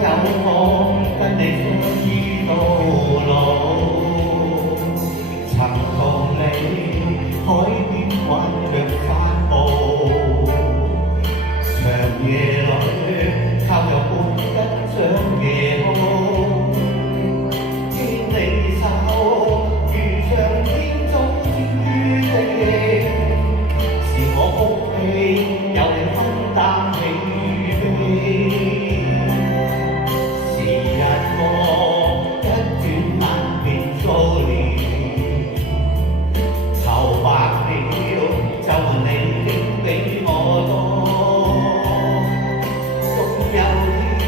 有我跟你相依到老。曾同你海邊玩着帆步，長夜裏靠着半一張夜空，牽你手如像天早注定，是我福氣有你分擔喜悲。時日過一轉眼變數年，頭白了就問你竟比我多。總有天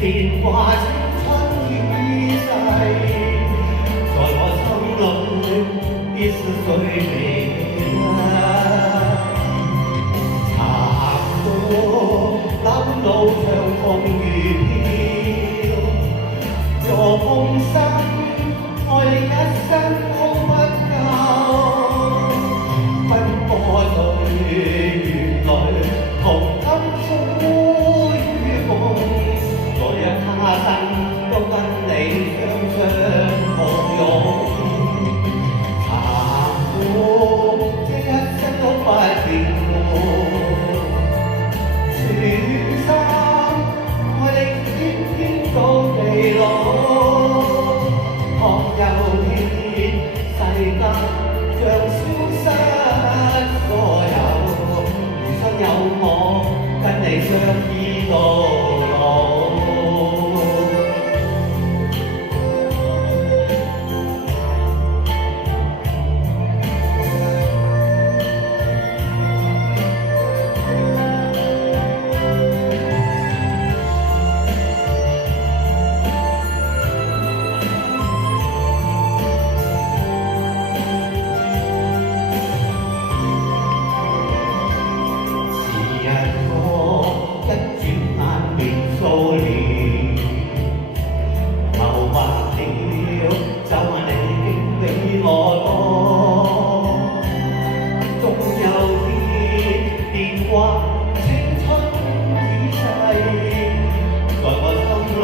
變掛青春於世，在我心裏必是最美茶過臨路長風雨飄，若夢心愛你一生都不夠。奔波歲月裏同甘苦與共，來日他生都跟你雙抱擁。殘酷這一生都不變故，全心愛你天天到地老。學有天世間像消失所有，餘生有我跟你相依到老。數年頭白了，就話你竟比我多。總有天變幻青春已逝，在我心裏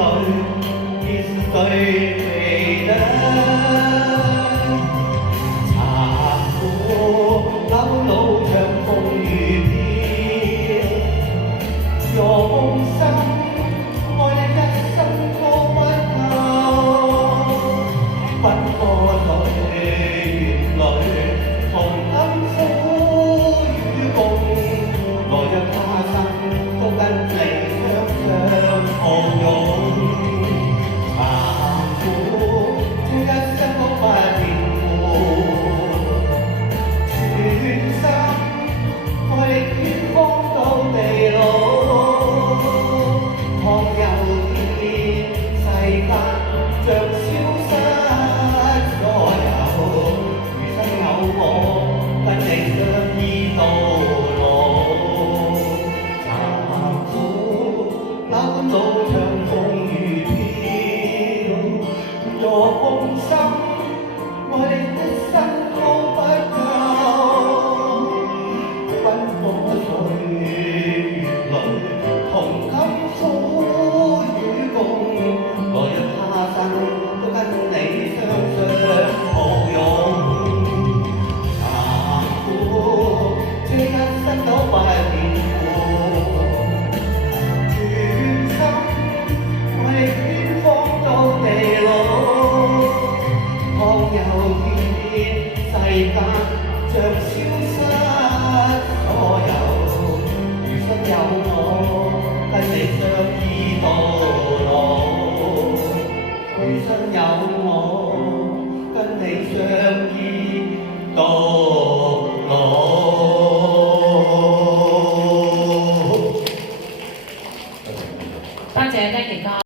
必是最美麗。殘酷流露長風雨飄，若夢心奔波歲月裏同甘苦與共，來日他生都跟你雙抱擁。殘酷這一生都不變故，全心愛你天荒到地老。倘有天世間像消失所有，餘生有我跟你相依到老。殘酷冷路長風雨飄，若夢心愛你一生都不夠。奔波歲月裏同甘苦與共，來日他生都跟你雙抱擁。殘酷這一生都不變故，全心愛你天荒到地老。倘有天世間像消失所有，餘生有我跟你相依到老。餘生有我跟你相依到老。多謝 Danny 哥。